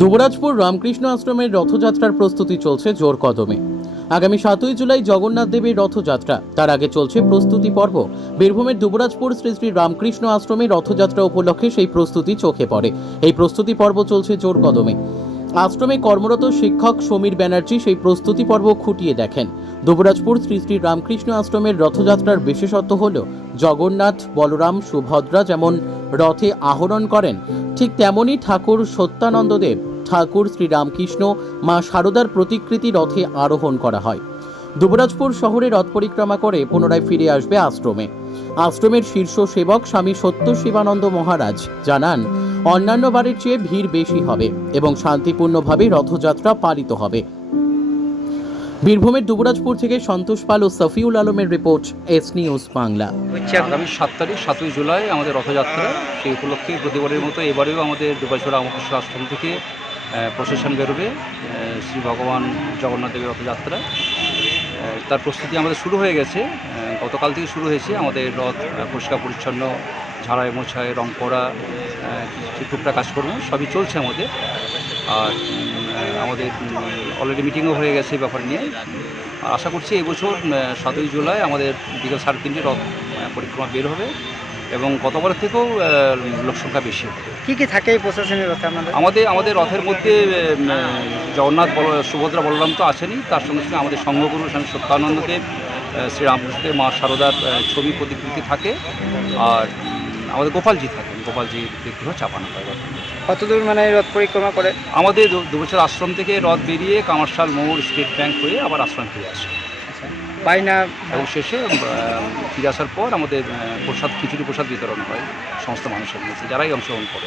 দুবরাজপুর রামকৃষ্ণ আশ্রমের রথযাত্রার প্রস্তুতি চলছে জোর কদমে। আগামী সাতই জুলাই জগন্নাথ দেবের রথযাত্রা। তার আগে চলছে প্রস্তুতি পর্ব। বীরভূমের দুবরাজপুর শ্রী শ্রী রামকৃষ্ণ আশ্রমে রথযাত্রা উপলক্ষে সেই প্রস্তুতি চোখে পড়ে। এই প্রস্তুতি পর্ব চলছে জোর কদমে। আশ্রমে কর্মরত শিক্ষক সমীর ব্যানার্জি সেই প্রস্তুতি পর্ব খুঁটিয়ে দেখেন। দুবরাজপুর শ্রী শ্রী রামকৃষ্ণ আশ্রমের রথযাত্রার বিশেষত্ব হল, জগন্নাথ, বলরাম, সুভদ্রা যেমন রথে আহরণ করেন ঠিক তেমনই ঠাকুর সত্যানন্দদেব, ঠাকুর শ্রীরামকৃষ্ণ, মা শারদার প্রতিকৃতি রথে আরোহণ করা হয়। দুবরাজপুর শহরে রথ পরিক্রমা করে পুনরায় ফিরে আসবে আশ্রমে। আশ্রমের শীর্ষ সেবক স্বামী সত্য শিবানন্দ মহারাজ জানান, অন্যান্য বারের চেয়ে ভিড় বেশি হবে এবং শান্তিপূর্ণভাবে রথযাত্রা পালিত হবে। বীরভূমের দুবরাজপুর থেকে সন্তোষ পাল ও সফিউল আলমের রিপোর্ট এস নিউজ বাংলা। হচ্ছে আগামী সাত তারিখ, সাতই জুলাই আমাদের রথযাত্রা। সেই উপলক্ষে প্রতিবারের মতো এবারেও আমাদের দুবাইশ্বর রামকৃষ্ণ আশ্রম থেকে প্রসেশন বেরোবে শ্রী ভগবান জগন্নাথ দেবের রথযাত্রা। তার প্রস্তুতি আমাদের শুরু হয়ে গেছে। গতকাল থেকে শুরু হয়েছে আমাদের রথ পরিষ্কার পরিচ্ছন্ন, ঝাড়াই মোছাই রং করা টুকটাক কাজকর্ম সবই চলছে আমাদের। আর আমাদের অলরেডি মিটিংও হয়ে গেছে এই ব্যাপার নিয়ে। আর আশা করছি এবছর সাতই জুলাই আমাদের বিকেল সাড়ে তিনটে রথ পরিক্রমা বের হবে এবং গতবারের থেকেও আহ, লোকসংখ্যা বেশি কী কি কি থাকে এই প্রশাসনের রথে আমাদের? আমাদের রথের মধ্যে জগন্নাথ বল সুভদ্রা বলরাম তো আসেনি তার সঙ্গে সঙ্গে আমাদের সঙ্গগুরু স্বামী সত্যানন্দদেব আহ, শ্রীরামকৃষ্ণদেব মা শারদার আহ, ছবি প্রতিকৃতি থাকে। আর আমাদের গোপালজি থাকেন গোপালজি বিগ্রহ চাপানো হয়। কতদূর মানে রথ পরিক্রমা করে? আমাদের দু- বছর আশ্রম থেকে রথ বেরিয়ে কামারশাল মোড় স্টেট ব্যাংক হয়ে আবার আশ্রম ফিরে আসে। বাইনা এবং শেষে ফিরে আসার পর আমাদের প্রসাদ খিচুড়ি প্রসাদ বিতরণ হয় সমস্ত মানুষের মধ্যে যারাই অংশগ্রহণ করে।